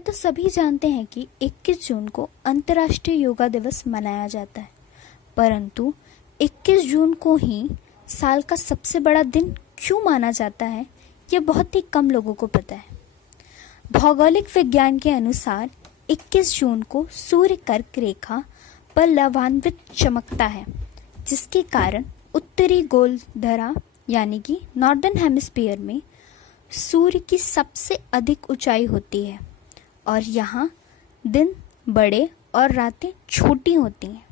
तो सभी जानते हैं कि 21 जून को अंतर्राष्ट्रीय योगा दिवस मनाया जाता है, परंतु 21 जून को ही साल का सबसे बड़ा दिन क्यों माना जाता है, यह बहुत ही कम लोगों को पता है। भौगोलिक विज्ञान के अनुसार 21 जून को सूर्य कर्क रेखा पर लवान्वित चमकता है, जिसके कारण उत्तरी गोलधरा यानी कि नॉर्दर्न हेमिस्फीयर में सूर्य की सबसे अधिक ऊंचाई होती है और यहाँ दिन बड़े और रातें छोटी होती हैं।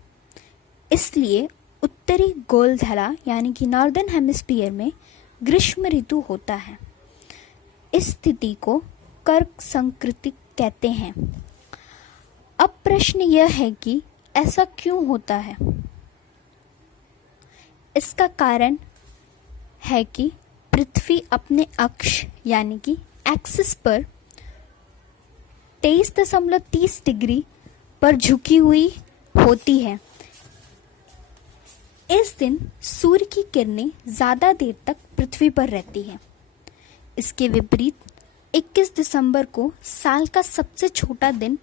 इसलिए उत्तरी गोलधरा यानी कि नॉर्दर्न हेमिस्फीयर में ग्रीष्म ऋतु होता है। इस स्थिति को कर्क संकृति कहते हैं। अब प्रश्न यह है कि ऐसा क्यों होता है। इसका कारण है कि पृथ्वी अपने अक्ष यानी कि एक्सिस पर 23.30 डिग्री पर झुकी हुई होती है। इस दिन सूर्य की किरणें ज़्यादा देर तक पृथ्वी पर रहती हैं। इसके विपरीत 21 दिसंबर को साल का सबसे छोटा दिन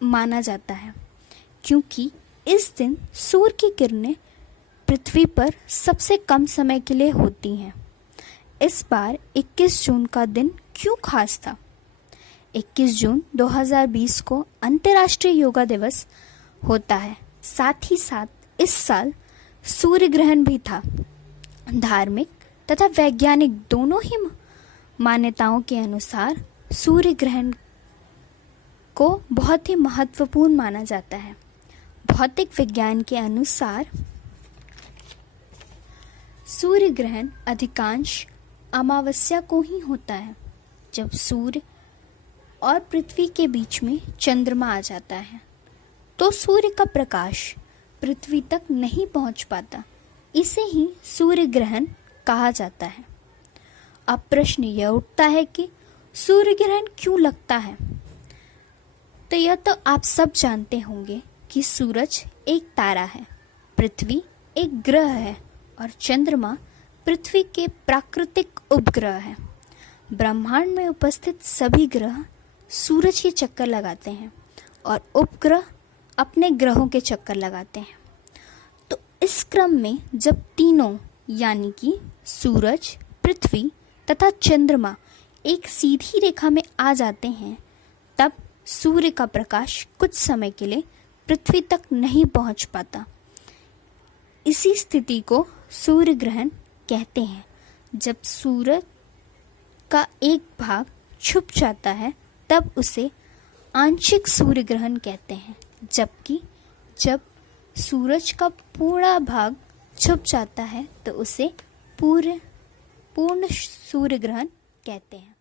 माना जाता है, क्योंकि इस दिन सूर्य की किरणें पृथ्वी पर सबसे कम समय के लिए होती हैं। इस बार 21 जून का दिन क्यों खास था? 21 जून 2020 को अंतर्राष्ट्रीय योगा दिवस होता है। साथ ही साथ इस साल सूर्य ग्रहण भी था। धार्मिक तथा वैज्ञानिक दोनों ही मान्यताओं के अनुसार सूर्य ग्रहण को बहुत ही महत्वपूर्ण माना जाता है। भौतिक विज्ञान के अनुसार सूर्य ग्रहण अधिकांश अमावस्या को ही होता है, जब सूर्य और पृथ्वी के बीच में चंद्रमा आ जाता है, तो सूर्य का प्रकाश पृथ्वी तक नहीं पहुंच पाता। इसे ही सूर्य ग्रहण कहा जाता है। अब प्रश्न यह उठता है कि सूर्य ग्रहण क्यों लगता है। तो यह तो आप सब जानते होंगे कि सूरज एक तारा है, पृथ्वी एक ग्रह है और चंद्रमा पृथ्वी के प्राकृतिक उपग्रह है। ब्रह्मांड में उपस्थित सभी ग्रह सूरज के चक्कर लगाते हैं और उपग्रह अपने ग्रहों के चक्कर लगाते हैं। तो इस क्रम में जब तीनों यानी कि सूरज, पृथ्वी तथा चंद्रमा एक सीधी रेखा में आ जाते हैं, तब सूर्य का प्रकाश कुछ समय के लिए पृथ्वी तक नहीं पहुंच पाता। इसी स्थिति को सूर्य ग्रहण कहते हैं। जब सूरज का एक भाग छुप जाता है, तब उसे आंशिक सूर्य ग्रहण कहते हैं, जबकि जब सूरज का पूरा भाग छुप जाता है तो उसे पूर्ण सूर्य ग्रहण कहते हैं।